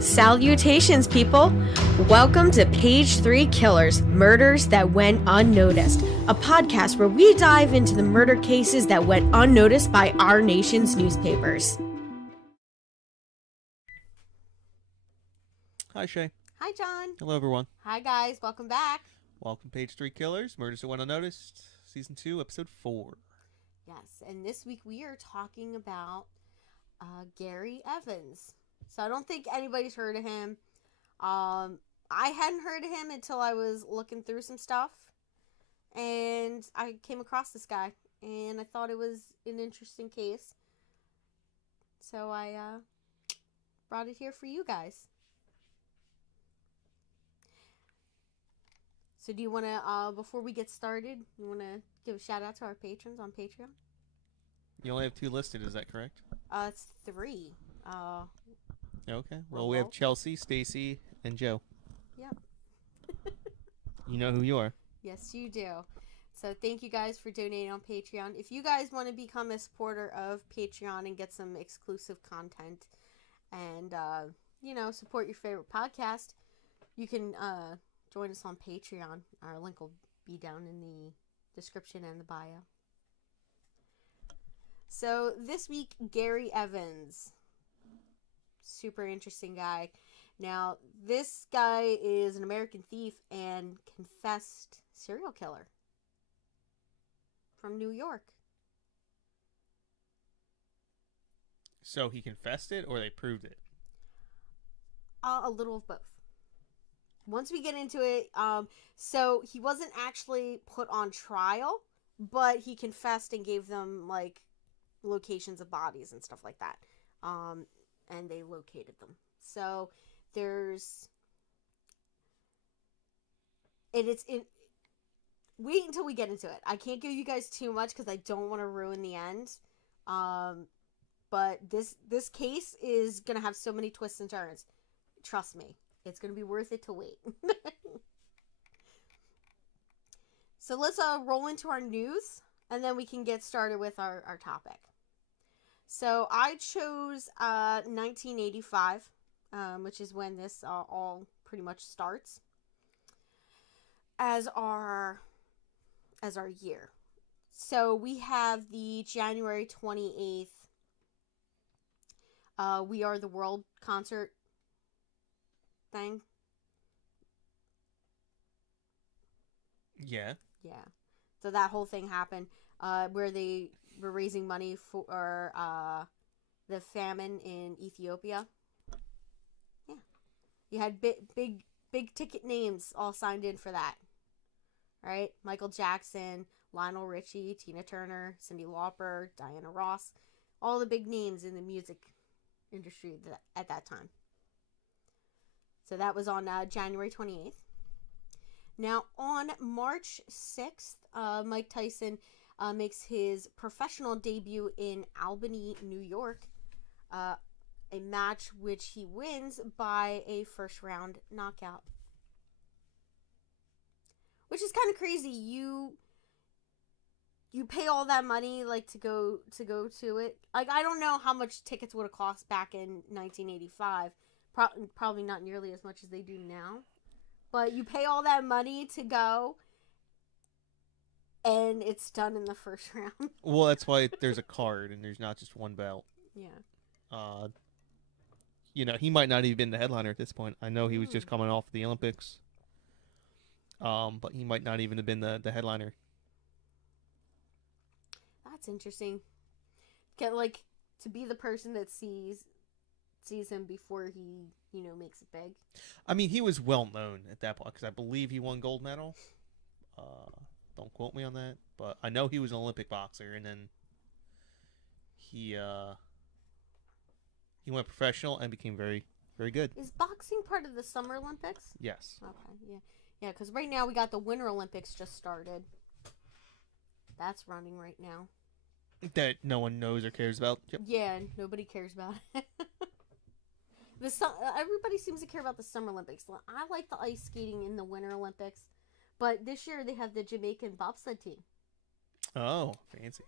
Salutations, people! Welcome to Page 3 Killers, Murders That Went Unnoticed, a podcast where we dive into the murder cases that went unnoticed by our nation's newspapers. Hi, Shay. Hi, John. Hello, everyone. Hi, guys. Welcome back. Welcome, Page 3 Killers, Murders That Went Unnoticed, Season 2, Episode 4. Yes, and this week we are talking about Gary Evans. So I don't think anybody's heard of him. I hadn't heard of him until I was looking through some stuff. And I came across this guy. And I thought it was an interesting case. So I brought it here for you guys. So do you want to, before we get started, you want to give a shout out to our patrons on Patreon? You only have 2 listed, is that correct? It's 3. Okay. Well, we have Chelsea, Stacy, and Joe. Yep. You know who you are. Yes, you do. So thank you guys for donating on Patreon. If you guys want to become a supporter of Patreon and get some exclusive content and, support your favorite podcast, you can join us on Patreon. Our link will be down in the description and the bio. So this week, Gary Evans. Super interesting guy. Now, this guy is an American thief and confessed serial killer from New York. So he confessed it, or they proved it? A little of both. Once we get into it, so he wasn't actually put on trial, but he confessed and gave them, locations of bodies and stuff like that. And they located them. So wait until we get into it. I can't give you guys too much because I don't want to ruin the end. But this case is gonna have so many twists and turns. Trust me, it's gonna be worth it to wait. So let's roll into our news, and then we can get started with our topic. So I chose 1985, which is when this all pretty much starts, as our year. So we have the January 28th We Are the World concert thing. Yeah. Yeah. So that whole thing happened where they were raising money for the famine in Ethiopia. Yeah. You had big ticket names all signed in for that. Right? Michael Jackson, Lionel Richie, Tina Turner, Cyndi Lauper, Diana Ross. All the big names in the music industry at that time. So that was on January 28th. Now, on March 6th, Mike Tyson makes his professional debut in Albany, New York. A match which he wins by a first-round knockout. Which is kind of crazy. You pay all that money to go to it. I don't know how much tickets would have cost back in 1985. Probably not nearly as much as they do now. But you pay all that money to go, and it's done in the first round. Well, that's why there's a card, and there's not just one belt. Yeah. He might not even been the headliner at this point. I know he was just coming off the Olympics. But he might not even have been the headliner. That's interesting. To be the person that sees him before he, makes it big. I mean, he was well known at that point because I believe he won gold medal. Don't quote me on that, but I know he was an Olympic boxer, and then he went professional and became very, very good. Is boxing part of the Summer Olympics? Yes. Okay, yeah. Yeah, because right now we got the Winter Olympics just started. That's running right now. That no one knows or cares about. Yep. Yeah, nobody cares about it. Everybody seems to care about the Summer Olympics. I like the ice skating in the Winter Olympics, but this year they have the Jamaican bobsled team. Oh, fancy.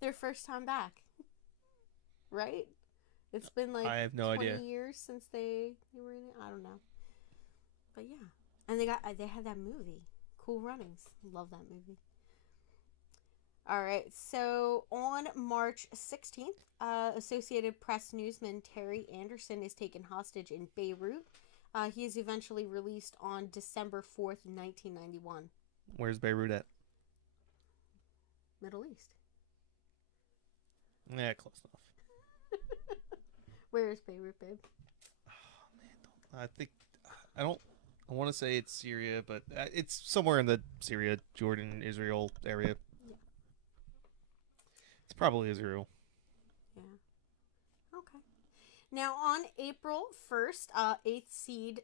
Their first time back, right? It's been like I have no 20 idea. years since they were in it. I don't know. But yeah. And they had that movie. Cool Runnings. Love that movie. All right. So on March 16th, Associated Press newsman Terry Anderson is taken hostage in Beirut. He is eventually released on December 4th, 1991. Where's Beirut at? Middle East. Yeah, close enough. Where is Beirut, babe? Oh man, I want to say it's Syria, but it's somewhere in the Syria, Jordan, Israel area. Yeah. It's probably Israel. Yeah. Okay. Now, on April 1st, 8th seed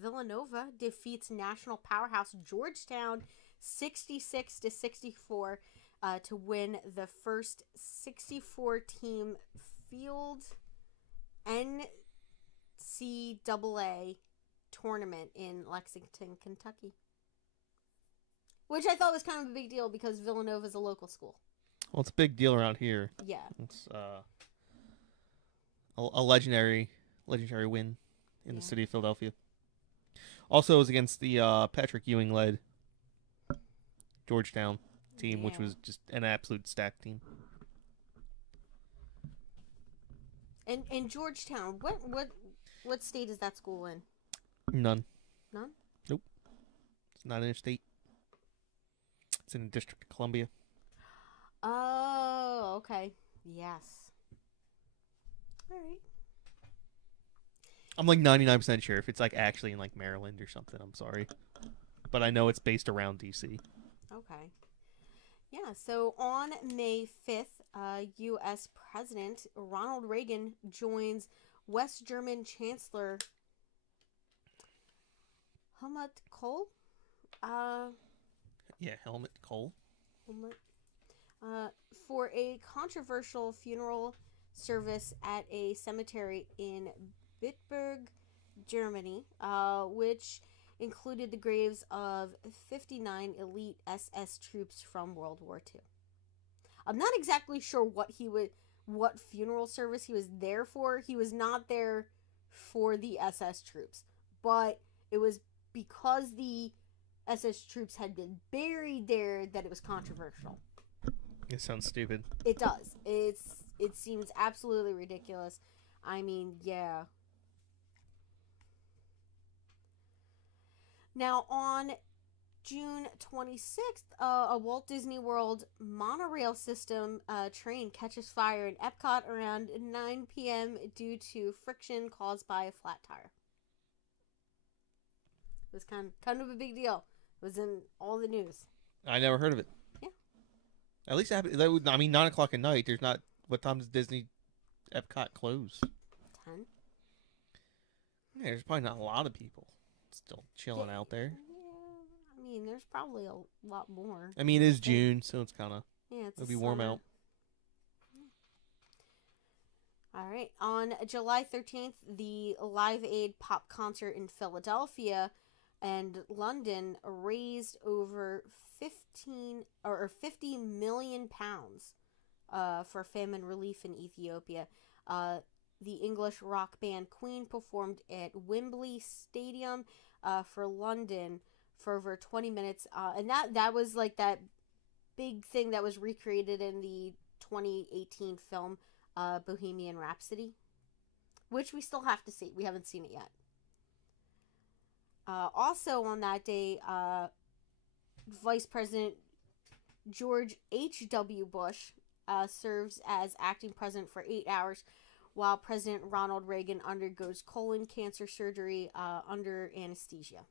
Villanova defeats national powerhouse Georgetown 66-64 to win the first 64-team field NCAA tournament in Lexington, Kentucky. Which I thought was kind of a big deal because Villanova is a local school. Well, it's a big deal around here. Yeah. It's a legendary win in the city of Philadelphia. Also, it was against the Patrick Ewing-led Georgetown team, which was just an absolute stacked team. And Georgetown, what state is that school in? None. None? Nope. It's not in a state. It's in the District of Columbia. Oh, okay. Yes. All right. I'm like 99% sure if it's like actually in like Maryland or something. I'm sorry. But I know it's based around DC. Okay. Yeah, so on May 5th, U.S. President Ronald Reagan joins West German Chancellor Helmut Kohl. Helmut Kohl. For a controversial funeral service at a cemetery in Bitburg, Germany, which included the graves of 59 elite SS troops from World War II. I'm not exactly sure what funeral service he was there for. He was not there for the SS troops, but it was because the SS troops had been buried there that it was controversial. It sounds stupid. It does. It seems absolutely ridiculous. I mean, yeah. Now, on June 26th, a Walt Disney World monorail system train catches fire in Epcot around 9 p.m. due to friction caused by a flat tire. It was kind of a big deal. It was in all the news. I never heard of it. Yeah. At least I mean, 9 o'clock at night. There's not. What time does Disney Epcot close? 10. Yeah, there's probably not a lot of people still chilling out there. Yeah, I mean, there's probably a lot more. I mean, it is June, so it's kind of. Yeah, it'll be warm out. All right. On July 13th, the Live Aid pop concert in Philadelphia and London raised over 50 million pounds for famine relief in Ethiopia. The English rock band Queen performed at Wembley Stadium for London for over 20 minutes. And that was like that big thing that was recreated in the 2018 film Bohemian Rhapsody, which we still have to see. We haven't seen it yet. Also on that day, Vice President George H.W. Bush serves as acting president for 8 hours, while President Ronald Reagan undergoes colon cancer surgery under anesthesia.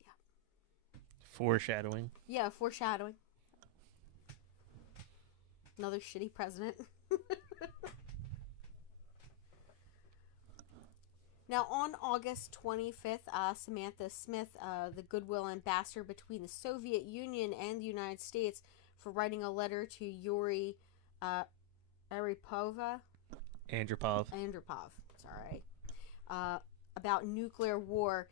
Yeah. Foreshadowing. Yeah, foreshadowing. Another shitty president. Now, on August 25th, Samantha Smith, the goodwill ambassador between the Soviet Union and the United States, for writing a letter to Yuri Andropov, it's all right, about nuclear war,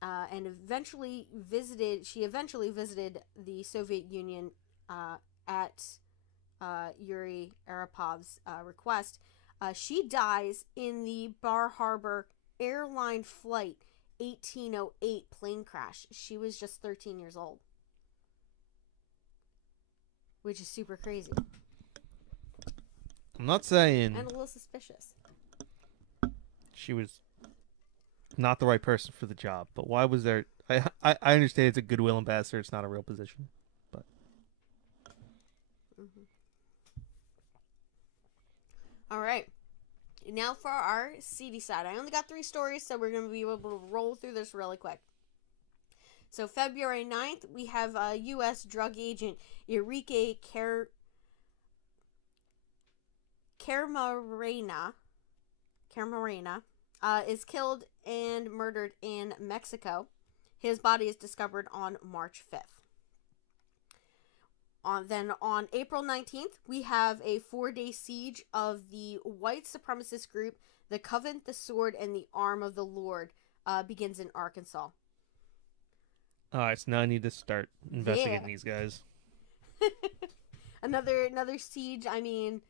and eventually visited the Soviet Union at Yuri Arapov's request. She dies in the Bar Harbor airline flight 1808 plane crash. She was just 13 years old. Which is super crazy. I'm not saying... And a little suspicious. She was not the right person for the job, but why was there... I understand it's a goodwill ambassador. It's not a real position, but... Mm-hmm. All right. Now for our seedy side. I only got 3 stories, so we're going to be able to roll through this really quick. So February 9th, we have U.S. drug agent Enrique Camarena is killed and murdered in Mexico. His body is discovered on March 5th. Then on April 19th, we have a 4-day siege of the white supremacist group, the Covenant, the Sword, and the Arm of the Lord, begins in Arkansas. Alright, so now I need to start investigating these guys. another siege. I mean,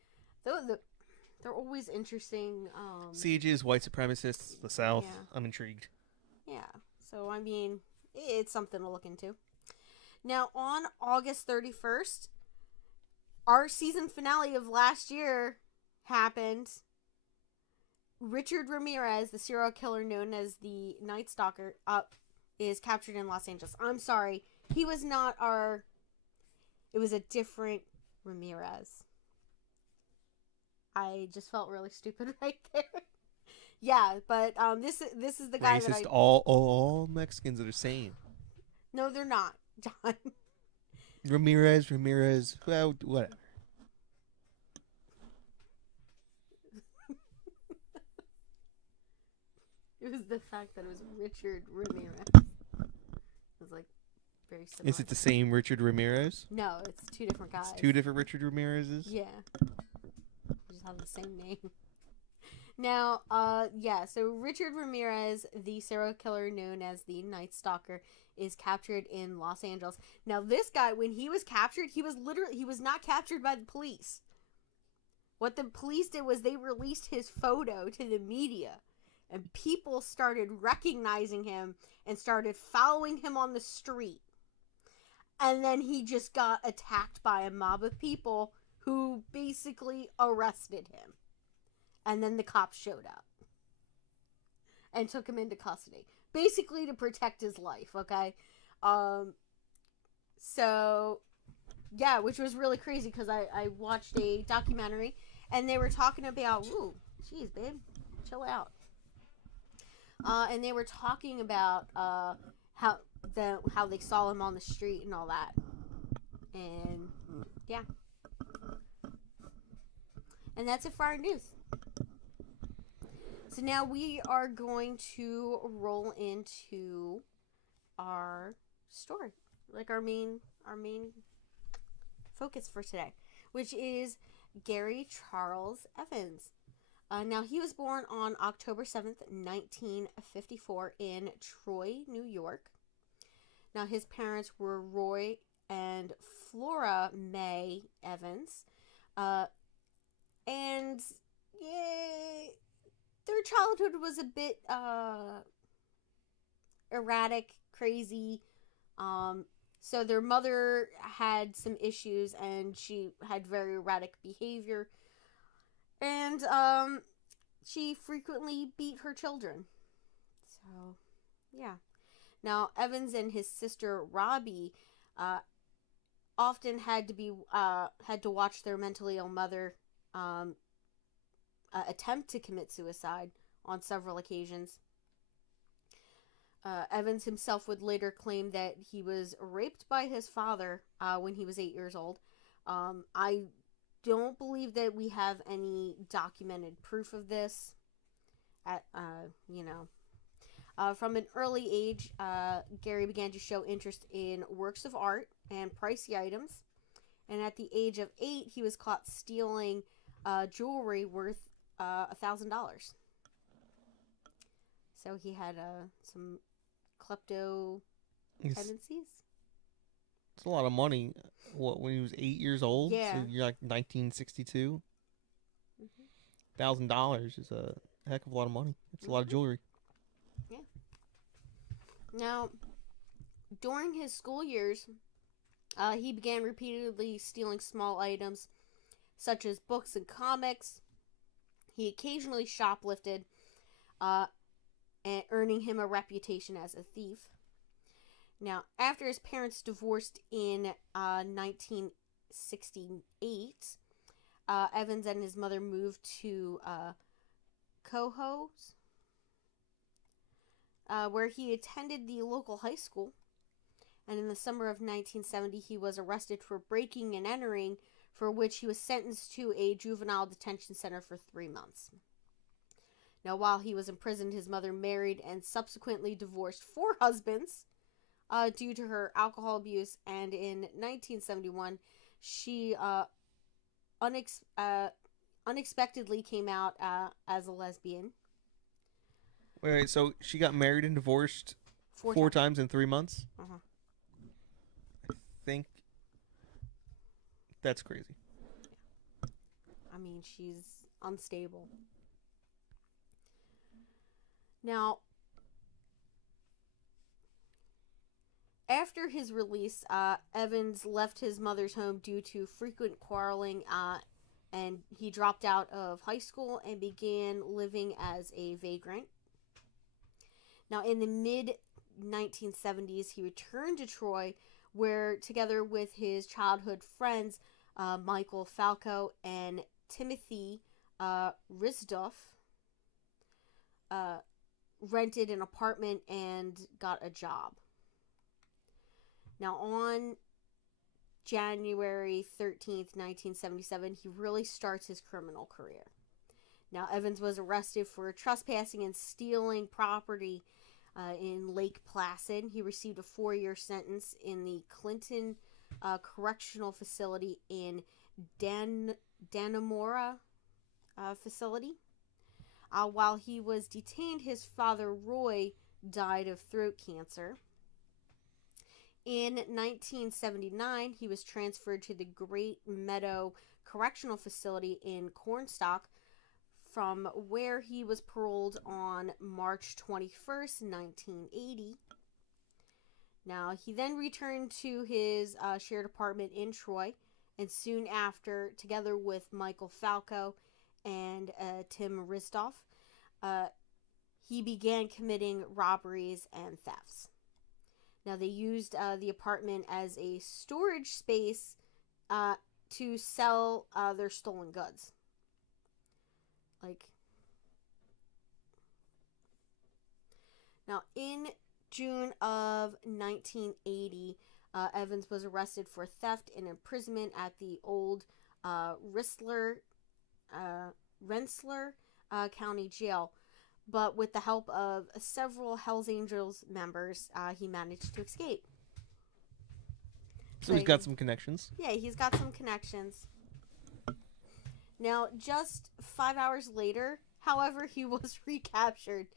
they're always interesting. Sieges, white supremacists, the South. Yeah. I'm intrigued. Yeah, so I mean, it's something to look into. Now, on August 31st, our season finale of last year happened. Richard Ramirez, the serial killer known as the Night Stalker, is captured in Los Angeles. I'm sorry. He was not our... It was a different Ramirez. I just felt really stupid right there. Yeah, but this is the guy Racist. that I... All Mexicans are the same. No, they're not, John. Ramirez, well, whatever. It was the fact that it was Richard Ramirez. It was like very similar. Is it the same Richard Ramirez? No, it's 2 different guys. It's 2 different Richard Ramirez's? Yeah. They just have the same name. Now, so Richard Ramirez, the serial killer known as the Night Stalker, is captured in Los Angeles. Now, this guy, when he was captured, he was not captured by the police. What the police did was they released his photo to the media, and people started recognizing him and started following him on the street. And then he just got attacked by a mob of people who basically arrested him. And then the cops showed up and took him into custody, basically to protect his life, okay? So, yeah, which was really crazy because I watched a documentary and they were talking about, ooh, jeez, babe, chill out. And they were talking about how they saw him on the street and all that. And, yeah. And that's it for our news. So now we are going to roll into our story, like our main focus for today, which is Gary Charles Evans. Now he was born on October 7th, 1954 in Troy, New York. Now his parents were Roy and Flora Mae Evans. And yeah, their childhood was a bit erratic, crazy. So their mother had some issues and she had very erratic behavior. And she frequently beat her children. So, yeah. Now, Evans and his sister Robbie often had to watch their mentally ill mother attempt to commit suicide on several occasions. Evans himself would later claim that he was raped by his father when he was 8 years old. I don't believe that we have any documented proof of this. From an early age, Gary began to show interest in works of art and pricey items. And at the age of 8, he was caught stealing jewelry worth $1,000. So he had some klepto tendencies. It's a lot of money. What, when he was 8 years old? Yeah. So you're like 1962. $1,000 is a heck of a lot of money. It's a lot of jewelry. Yeah. Now, during his school years, he began repeatedly stealing small items, such as books and comics. He occasionally shoplifted, and earning him a reputation as a thief. Now, after his parents divorced in 1968, Evans and his mother moved to Cohoes, where he attended the local high school. And in the summer of 1970, he was arrested for breaking and entering, for which he was sentenced to a juvenile detention center for 3 months. Now, while he was imprisoned, his mother married and subsequently divorced 4 husbands due to her alcohol abuse, and in 1971, she unexpectedly came out as a lesbian. Wait, so she got married and divorced 4 times in 3 months? Uh-huh. I think that's crazy. I mean, she's unstable. Now, after his release, Evans left his mother's home due to frequent quarreling, and he dropped out of high school and began living as a vagrant. Now, in the mid-1970s, he returned to Troy, where, together with his childhood friends, Michael Falco and Timothy Risdorf, rented an apartment and got a job. Now, on January 13th, 1977, he really starts his criminal career. Now, Evans was arrested for trespassing and stealing property in Lake Placid. He received a 4-year sentence in the Clinton Correctional Facility in Dannemora facility. While he was detained, his father, Roy, died of throat cancer. In 1979, he was transferred to the Great Meadow Correctional Facility in Cornstalk, from where he was paroled on March 21st, 1980. Now, he then returned to his shared apartment in Troy, and soon after, together with Michael Falco and Tim Risdorf, he began committing robberies and thefts. Now, they used the apartment as a storage space to sell their stolen goods. Now, in June of 1980, Evans was arrested for theft and imprisonment at the old Rensselaer County Jail. But with the help of several Hells Angels members, he managed to escape. So he's got some connections. Yeah, he's got some connections. Now, just 5 hours later, however, he was recaptured.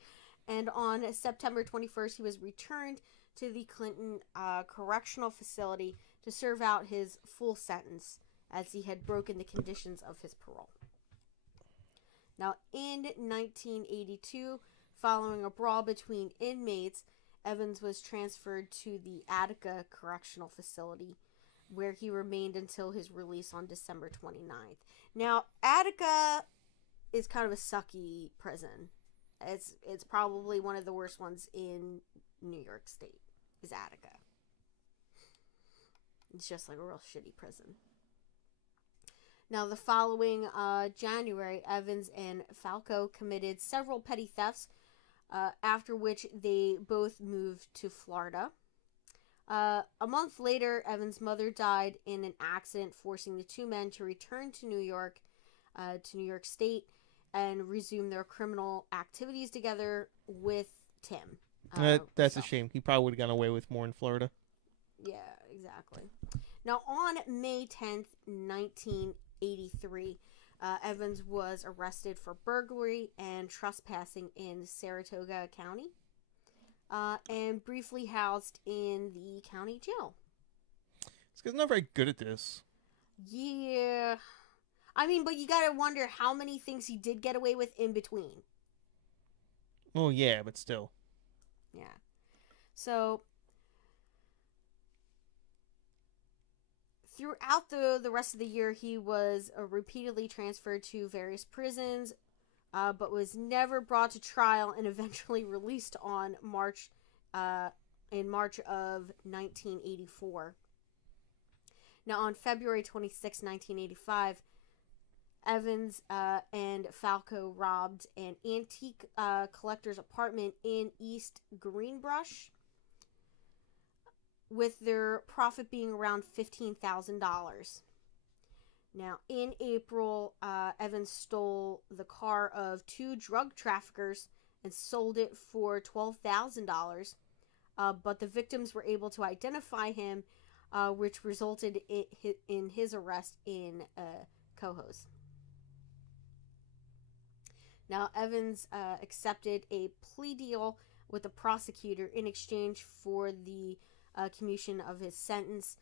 And on September 21st, he was returned to the Clinton Correctional Facility to serve out his full sentence, as he had broken the conditions of his parole. Now, in 1982, following a brawl between inmates, Evans was transferred to the Attica Correctional Facility, where he remained until his release on December 29th. Now, Attica is kind of a sucky prison. It's probably one of the worst ones in New York State, is Attica. It's just like a real shitty prison. Now, the following January, Evans and Falco committed several petty thefts, after which they both moved to Florida. A month later, Evans' mother died in an accident, forcing the two men to return to New York State, and resume their criminal activities together with Tim. That's a shame. He probably would have gotten away with more in Florida. Yeah, exactly. Now, on May 10th, 1983, Evans was arrested for burglary and trespassing in Saratoga County, and briefly housed in the county jail. This guy's not very good at this. Yeah. I mean, but you gotta wonder how many things he did get away with in between. Oh, yeah, but still. Yeah. So, throughout the rest of the year, he was repeatedly transferred to various prisons, but was never brought to trial and eventually released on in March of 1984. Now, on February 26, 1985, Evans and Falco robbed an antique collector's apartment in East Greenbrush, with their profit being around $15,000. Now, in April, Evans stole the car of 2 drug traffickers and sold it for $12,000, but the victims were able to identify him, which resulted in his arrest in Cohoes. Now, Evans accepted a plea deal with the prosecutor in exchange for the commutation of his sentence.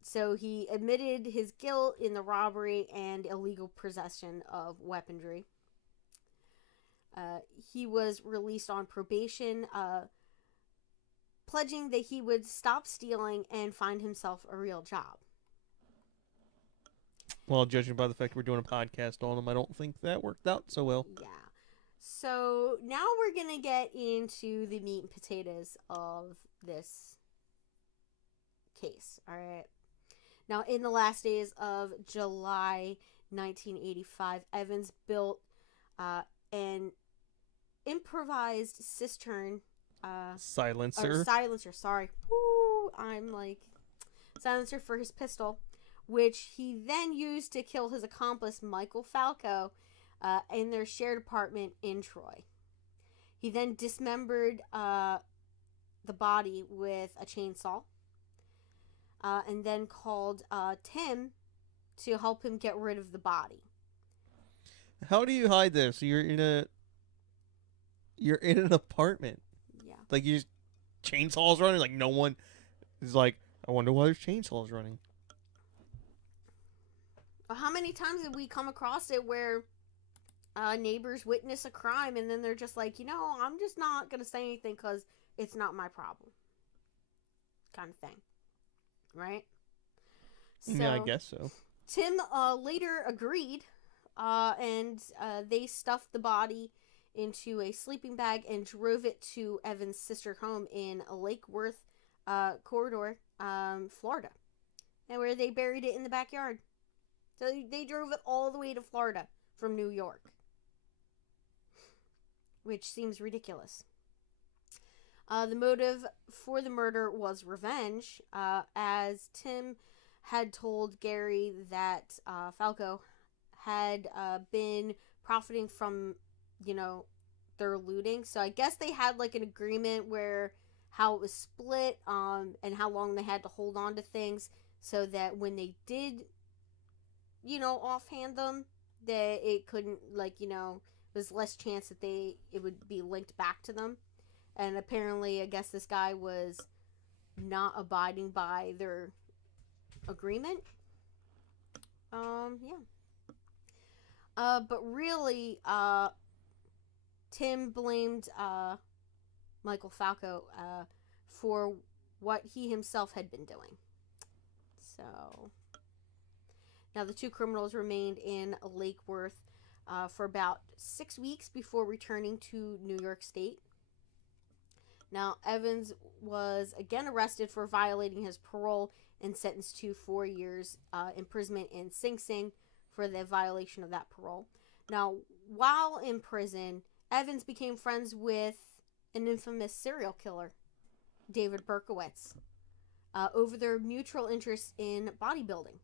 So he admitted his guilt in the robbery and illegal possession of weaponry. He was released on probation, pledging that he would stop stealing and find himself a real job. Well, judging by the fact we're doing a podcast on him, I don't think that worked out so well. Yeah. So now we're going to get into the meat and potatoes of this case. All right. Now, in the last days of July 1985, Evans built an improvised cistern. Silencer. Silencer, sorry. Woo, I'm like... Silencer for his pistol, which he then used to kill his accomplice, Michael Falco, in their shared apartment in Troy. He then dismembered the body with a chainsaw, and then called Tim to help him get rid of the body. How do you hide this? You're in an apartment. Yeah. Like, you just chainsaws running. Like, no one is like, I wonder why there's chainsaws running. How many times have we come across it where neighbors witness a crime and then they're just like, I'm just not going to say anything because it's not my problem. Kind of thing. Right? So, yeah, I guess so. Tim later agreed, and they stuffed the body into a sleeping bag and drove it to Evan's sister home in Lake Worth corridor, Florida, and where they buried it in the backyard. So they drove it all the way to Florida from New York, which seems ridiculous. The motive for the murder was revenge, as Tim had told Gary that Falco had been profiting from, their looting. So I guess they had like an agreement where how it was split, and how long they had to hold on to things so that when they did, offhand them, that it couldn't, there's less chance that it would be linked back to them. And apparently, I guess this guy was not abiding by their agreement. Yeah. But really, Tim blamed Michael Falco for what he himself had been doing. So, now the two criminals remained in Lake Worth for about 6 weeks before returning to New York State. Now, Evans was again arrested for violating his parole and sentenced to 4 years imprisonment in Sing Sing for the violation of that parole. Now, while in prison, Evans became friends with an infamous serial killer, David Berkowitz, over their mutual interest in bodybuilding.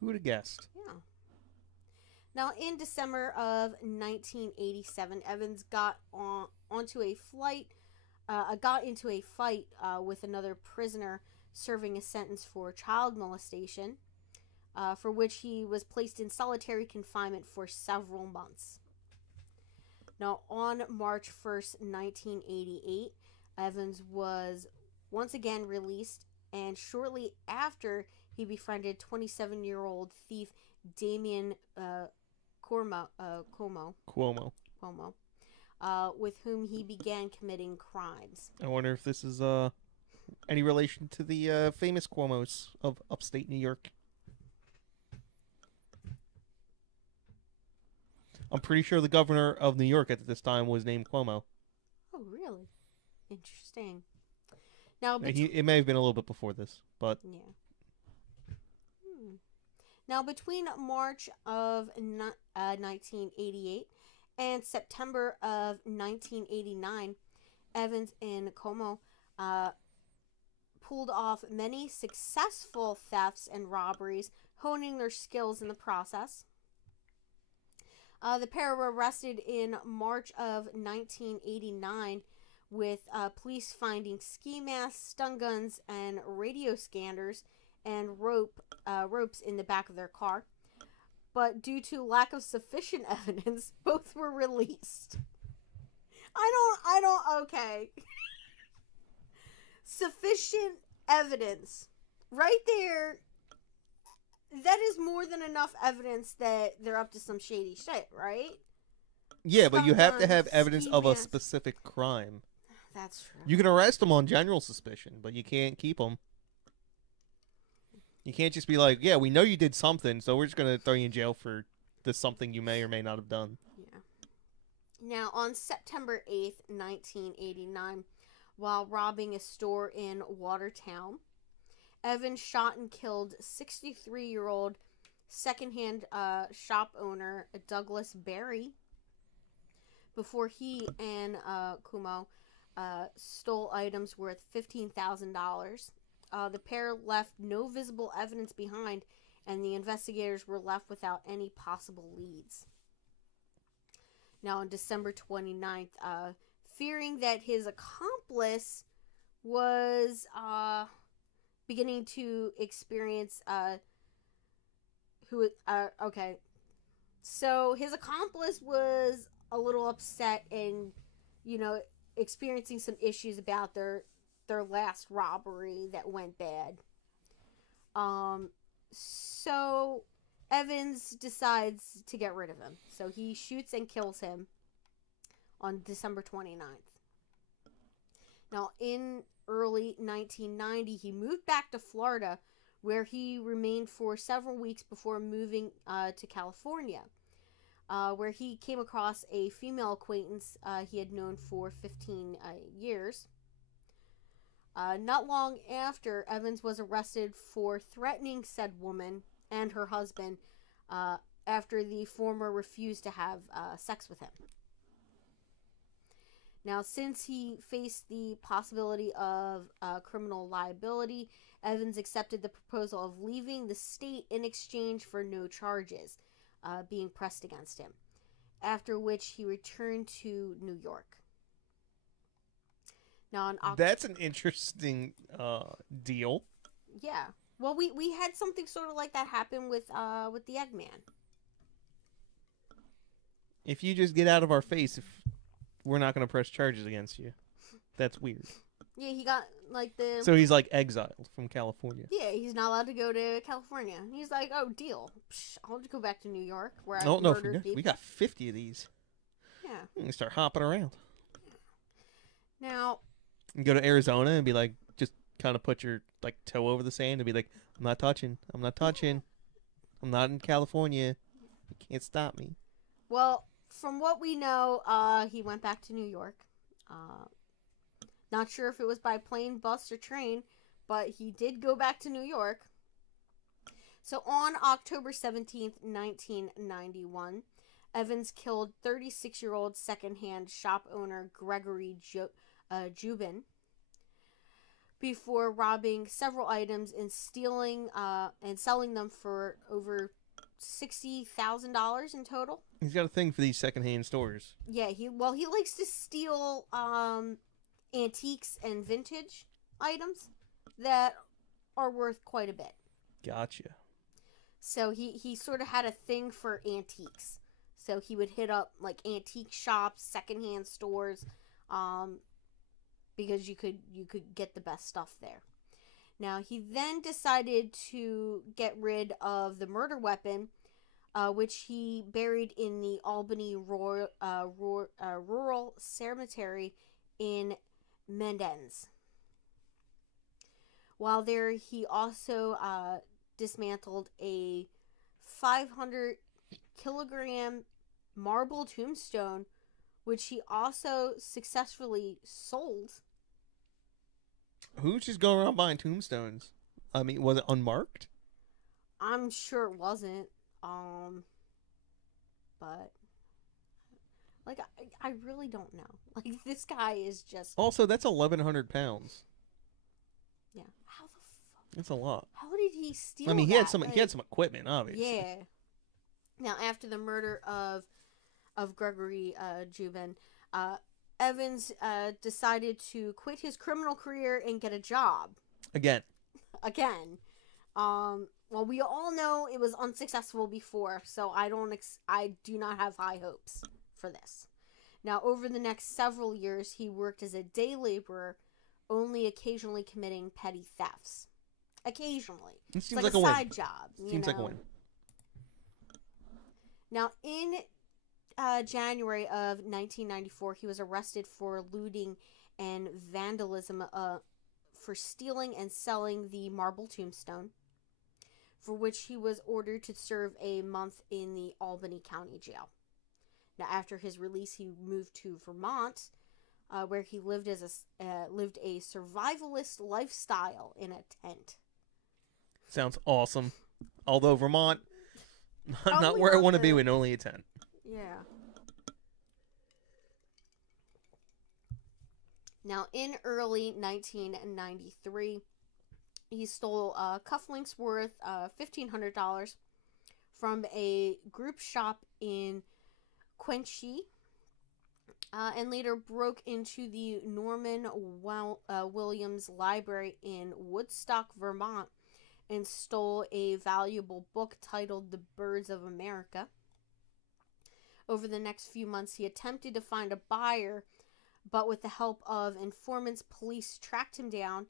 Who would have guessed? Yeah. Now, in December of 1987, Evans got into a fight with another prisoner serving a sentence for child molestation, for which he was placed in solitary confinement for several months. Now, on March 1st, 1988, Evans was once again released and shortly after, he befriended 27-year-old thief Damien Cuomo, with whom he began committing crimes. I wonder if this is any relation to the famous Cuomos of upstate New York. I'm pretty sure the governor of New York at this time was named Cuomo. Oh, really? Interesting. Now, It may have been a little bit before this, but yeah. Now, between March of 1988 and September of 1989, Evans and Cuomo pulled off many successful thefts and robberies, honing their skills in the process. The pair were arrested in March of 1989 with police finding ski masks, stun guns, and radio scanners and ropes in the back of their car. But due to lack of sufficient evidence, both were released. Okay. Sufficient evidence. Right there. That is more than enough evidence that they're up to some shady shit, right? Yeah, but you have to have evidence of a specific crime. That's true. You can arrest them on general suspicion, but you can't keep them. You can't just be like, yeah, we know you did something, so we're just going to throw you in jail for this something you may or may not have done. Yeah. Now, on September 8th, 1989, while robbing a store in Watertown, Evans shot and killed 63-year-old secondhand shop owner Douglas Berry before he and Cuomo stole items worth $15,000. The pair left no visible evidence behind, and the investigators were left without any possible leads. Now, on December 29th, fearing that his accomplice was beginning to experience so his accomplice was a little upset and, experiencing some issues about their last robbery that went bad. So Evans decides to get rid of him. So he shoots and kills him on December 29th. Now, in early 1990, he moved back to Florida, where he remained for several weeks before moving to California, where he came across a female acquaintance he had known for 15 years. Not long after, Evans was arrested for threatening said woman and her husband after the former refused to have sex with him. Now, since he faced the possibility of criminal liability, Evans accepted the proposal of leaving the state in exchange for no charges being pressed against him, after which he returned to New York. Now, that's an interesting deal. Yeah. Well, we had something sort of like that happen with the Eggman. If you just get out of our face, if we're not going to press charges against you, that's weird. Yeah, he got So he's exiled from California. Yeah, he's not allowed to go to California. He's like, oh, deal. I'll just go back to New York where I murdered people. We got 50 of these. Yeah. We can start hopping around. Now. And go to Arizona and be like, just kind of put your toe over the sand and be like, I'm not touching. I'm not in California. You can't stop me. Well, from what we know, he went back to New York. Not sure if it was by plane, bus, or train, but he did go back to New York. So on October 17th, 1991, Evans killed 36-year-old secondhand shop owner Gregory Jubin before robbing several items and stealing and selling them for over $60,000 in total. He's got a thing for these secondhand stores. Yeah, he likes to steal antiques and vintage items that are worth quite a bit. Gotcha. So he sort of had a thing for antiques. So he would hit up antique shops, secondhand stores, because you could get the best stuff there. Now, he then decided to get rid of the murder weapon, which he buried in the Albany Rural Cemetery in Mendens. While there, he also dismantled a 500-kilogram marble tombstone, which he also successfully sold. Who's just going around buying tombstones? I mean, was it unmarked? I'm sure it wasn't. But like I really don't know. Like, this guy is just. Also, that's 1,100 pounds. Yeah. How the fuck? That's a lot. How did he steal? I mean, he that? had some. He had some equipment, obviously. Yeah. Now, after the murder of Gregory Jubin, Evans decided to quit his criminal career and get a job. Again. Well, we all know it was unsuccessful before, so I do not have high hopes for this. Now, over the next several years, he worked as a day laborer, only occasionally committing petty thefts. Occasionally. It seems like a side job. Seems like a win. Now, in January of 1994, he was arrested for looting and vandalism for stealing and selling the marble tombstone, for which he was ordered to serve a month in the Albany County Jail. Now, after his release, he moved to Vermont, where he lived a survivalist lifestyle in a tent. Sounds awesome. Although Vermont, not where I want to be with only a tent. Yeah. Now, in early 1993, he stole cufflinks worth $1,500 from a group shop in Quincy, and later broke into the Norman Williams Library in Woodstock, Vermont, and stole a valuable book titled The Birds of America. Over the next few months, he attempted to find a buyer, but with the help of informants, police tracked him down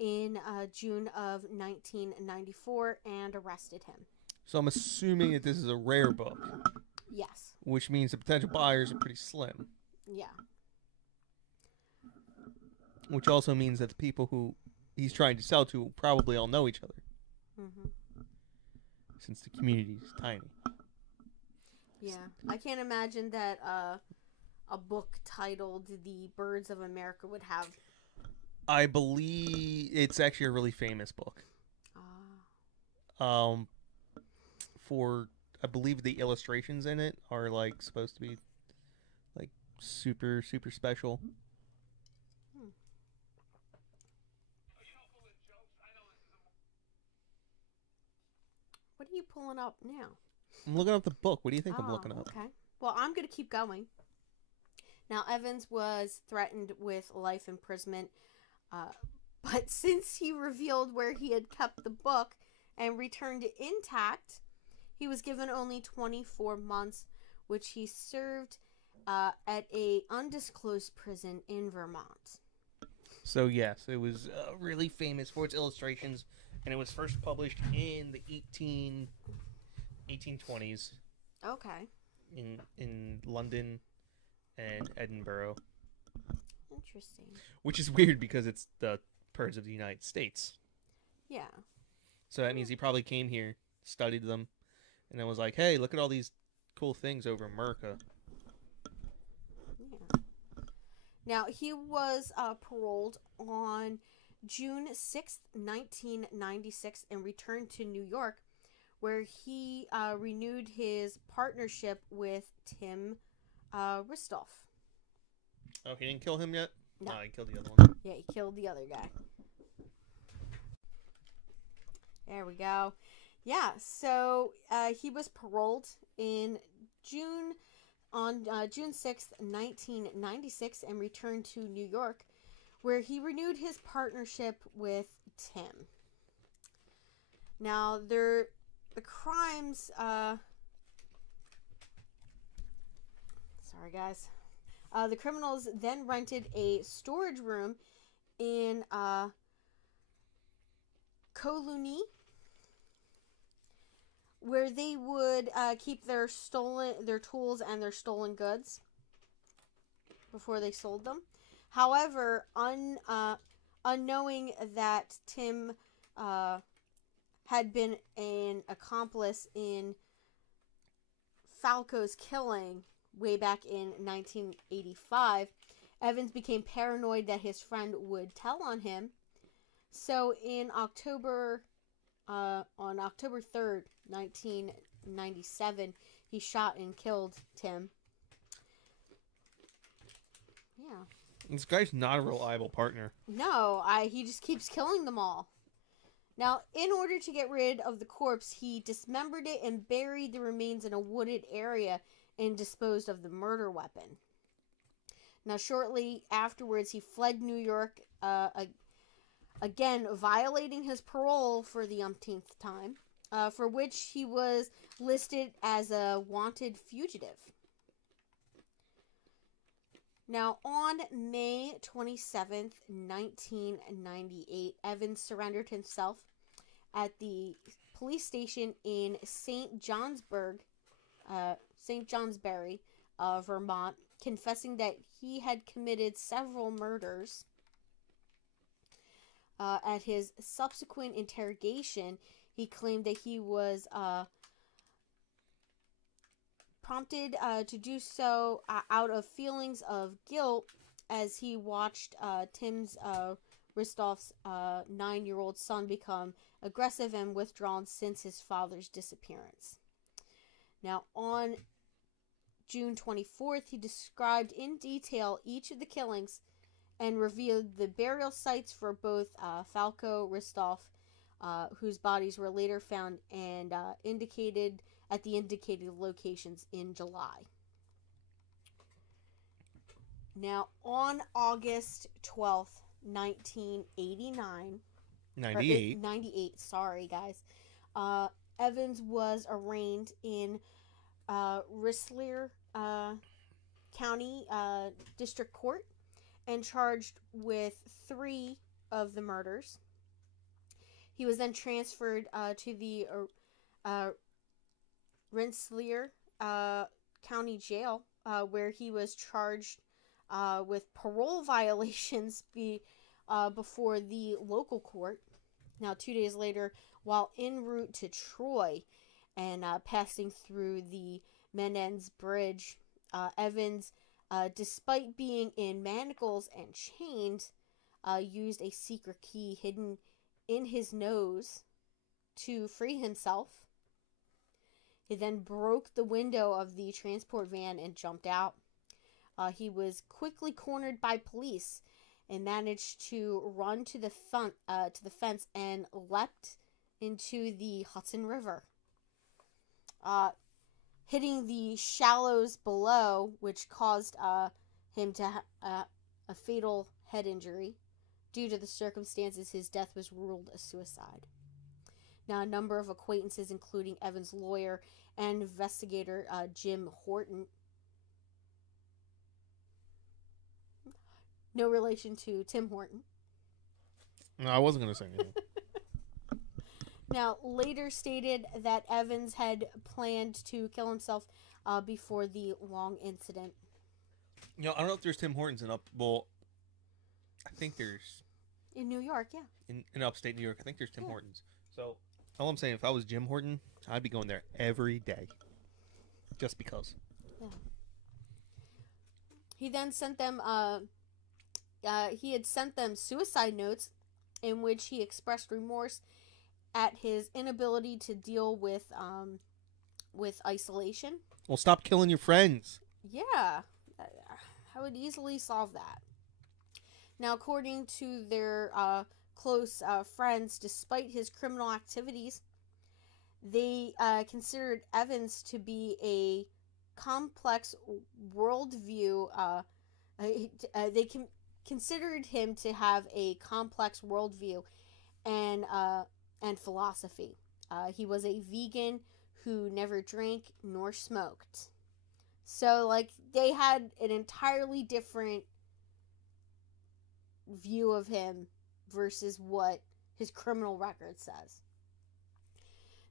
in June of 1994 and arrested him. So I'm assuming that this is a rare book. Yes. Which means the potential buyers are pretty slim. Yeah. Which also means that the people who he's trying to sell to probably all know each other. Mm-hmm. Since the community is tiny. Yeah. I can't imagine that a book titled The Birds of America would have... I believe it's actually a really famous book. For I believe the illustrations in it are like supposed to be like super special. What are you pulling up now? I'm looking up the book. What do you think I'm looking up? Okay. Well, I'm going to keep going. Now, Evans was threatened with life imprisonment, but since he revealed where he had kept the book and returned it intact, he was given only 24 months, which he served at a undisclosed prison in Vermont. So, yes, it was really famous for its illustrations, and it was first published in the 1820s. Okay. In London and Edinburgh. Interesting. Which is weird because it's the birds of the United States. Yeah. So that means he probably came here, studied them, and then was like, hey, look at all these cool things over in America. Yeah. Now, he was paroled on June 6th, 1996, and returned to New York, where he renewed his partnership with Tim Ristoff. Oh, he didn't kill him yet? No. He killed the other one. Yeah, he killed the other guy. There we go. Yeah, so he was paroled in June 6th, 1996, and returned to New York, where he renewed his partnership with Tim. Now, the crimes... sorry, guys. The criminals then rented a storage room in Colony, where they would keep their tools and their stolen goods before they sold them. However, unknowing that Tim had been an accomplice in Falco's killing way back in 1985, Evans became paranoid that his friend would tell on him. So on October 3rd, 1997, he shot and killed Tim. Yeah. This guy's not a reliable partner. No, he just keeps killing them all. Now, in order to get rid of the corpse, he dismembered it and buried the remains in a wooded area and disposed of the murder weapon. Now, shortly afterwards, he fled New York, again violating his parole for the umpteenth time, for which he was listed as a wanted fugitive. Now, on May 27th, 1998, Evans surrendered himself at the police station in St. Johnsbury, Vermont, confessing that he had committed several murders. At his subsequent interrogation, he claimed that he was prompted to do so out of feelings of guilt as he watched Tim's Ristolf's 9-year-old son become aggressive and withdrawn since his father's disappearance. Now, on June 24th, he described in detail each of the killings and revealed the burial sites for both Falco, Ristolf, whose bodies were later found and indicated at the indicated locations in July. Now, on August 12th, 1989... 98, sorry, guys. Evans was arraigned in Rensselaer County District Court and charged with 3 of the murders. He was then transferred to the Rensselaer County Jail, where he was charged with parole violations before the local court. Now, 2 days later, while en route to Troy and passing through the Menendez Bridge, Evans, despite being in manacles and chained, used a secret key hidden in his nose to free himself. He then broke the window of the transport van and jumped out. He was quickly cornered by police and managed to run to the fence and leapt into the Hudson River, hitting the shallows below, which caused him to have a fatal head injury. Due to the circumstances, his death was ruled a suicide. Now, a number of acquaintances, including Evans' lawyer and investigator Jim Horton, no relation to Tim Horton. No, I wasn't going to say anything. Now, later stated that Evans had planned to kill himself before the long incident. You know, I don't know if there's Tim Hortons in I think there's... In New York, yeah. In upstate New York, I think there's Tim Hortons. So, all I'm saying, if I was Jim Horton, I'd be going there every day. Just because. Yeah. He then sent them... he had sent them suicide notes in which he expressed remorse at his inability to deal with isolation. Well, stop killing your friends. Yeah, I would easily solve that. Now, according to their close friends, despite his criminal activities, they considered Evans to be a complex worldview. They considered him to have a complex worldview and philosophy. He was a vegan who never drank nor smoked. So, like, they had an entirely different view of him versus what his criminal record says.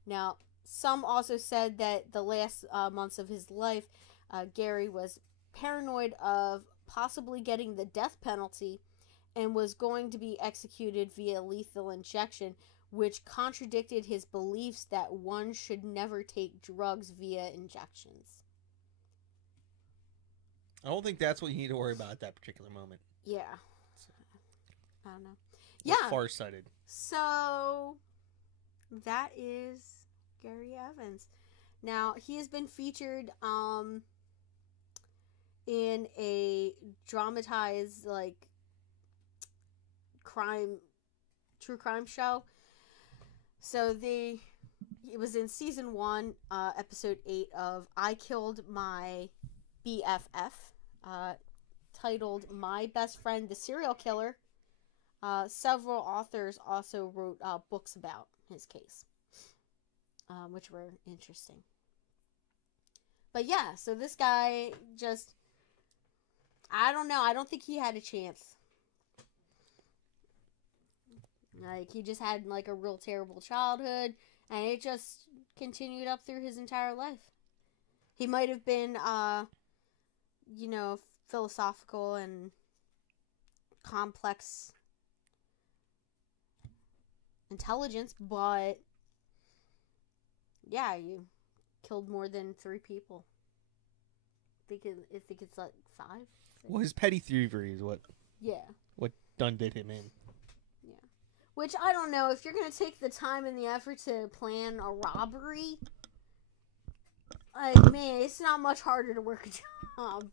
Now, some also said that the last months of his life, Gary was paranoid of possibly getting the death penalty and was going to be executed via lethal injection, which contradicted his beliefs that one should never take drugs via injections. I don't think that's what you need to worry about at that particular moment. Yeah. I don't know. Yeah. Farsighted. So, that is Gary Evans. Now, he has been featured in a dramatized, like, true crime show. So, it was in season 1, episode 8 of I Killed My BFF, titled My Best Friend the Serial Killer. Several authors also wrote books about his case, which were interesting. But yeah, so this guy just, I don't know, I don't think he had a chance. Like, he just had, like, a real terrible childhood, and it just continued up through his entire life. He might have been, philosophical and complex intelligence, but yeah, you killed more than 3 people. I think it's like 5. 6. Well, his petty thievery is what done did him in. Yeah. Which, I don't know, if you're going to take the time and the effort to plan a robbery, like, man, it's not much harder to work a job.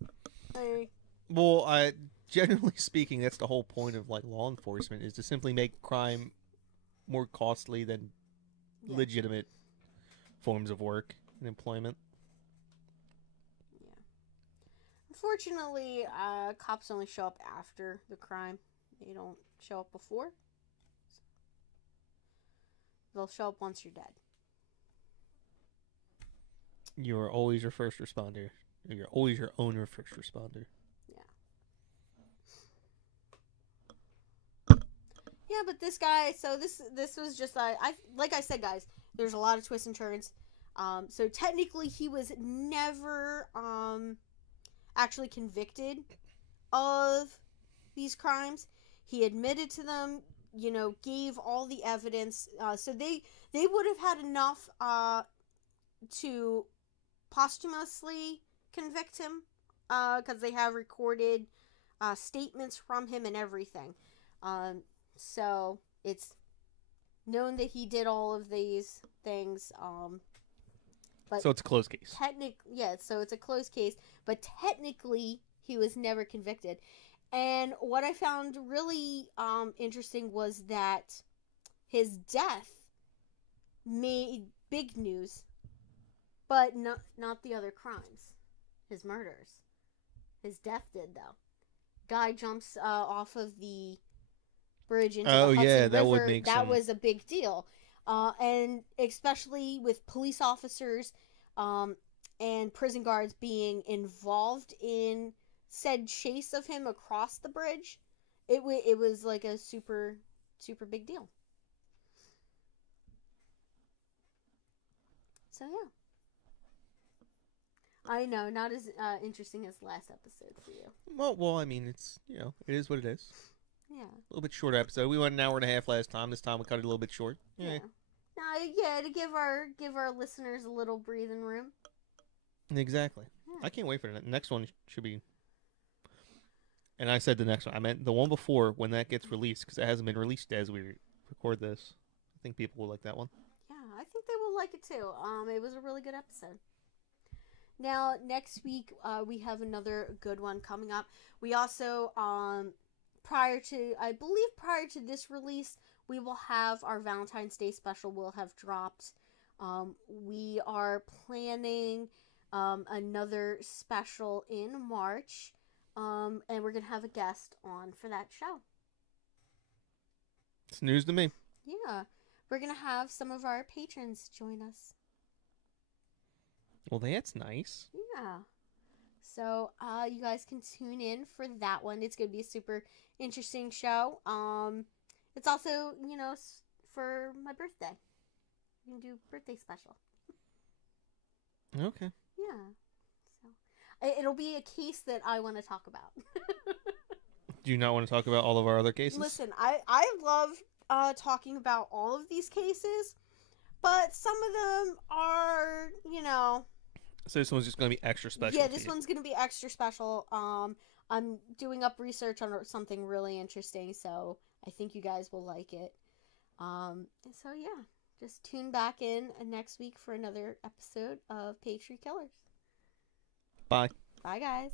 Like, well, generally speaking, that's the whole point of, like, law enforcement, is to simply make crime more costly than legitimate forms of work and employment. Yeah. Unfortunately, cops only show up after the crime. They don't show up before. They'll show up once you're dead. You're always your first responder. You're always your own first responder. Yeah, but this guy, so this was just, like I said, guys, there's a lot of twists and turns. So technically he was never actually convicted of these crimes. He admitted to them, gave all the evidence. So they would have had enough to posthumously convict him, because they have recorded statements from him and everything. So it's known that he did all of these things. But so it's a closed case. So it's a closed case. But technically, he was never convicted. And what I found really interesting was that his death made big news, but not the other crimes, his murders. His death did, though. Guy jumps off of the bridge into the Hudson River. That would make that was a big deal, and especially with police officers and prison guards being involved in said chase of him across the bridge. It was like a super big deal. So yeah, I know, not as interesting as last episode for you. Well, I mean, it's it is what it is. Yeah. A little bit shorter episode. We went an hour and a half last time. This time we cut it a little bit short. Yeah. To give our listeners a little breathing room. Exactly. Yeah. I can't wait for the next one. Should be. And I said the next one. I meant the one before when that gets released, because it hasn't been released as we record this. I think people will like that one. Yeah, I think they will like it too. It was a really good episode. Now, next week, we have another good one coming up. We also, prior to this release, we will have our Valentine's Day special will have dropped. We are planning another special in March, and we're going to have a guest on for that show. It's news to me. Yeah. We're going to have some of our patrons join us. Well, that's nice. Yeah. So, you guys can tune in for that one. It's going to be a super interesting show. It's also, for my birthday. We can do birthday special. Okay. Yeah. So it'll be a case that I want to talk about. Do you not want to talk about all of our other cases? Listen, I love talking about all of these cases, but some of them are, So this one's just going to be extra special. Yeah, this one's going to be extra special. I'm doing up research on something really interesting, so I think you guys will like it. So yeah, just tune back in next week for another episode of Page Tree Killers. Bye. Bye, guys.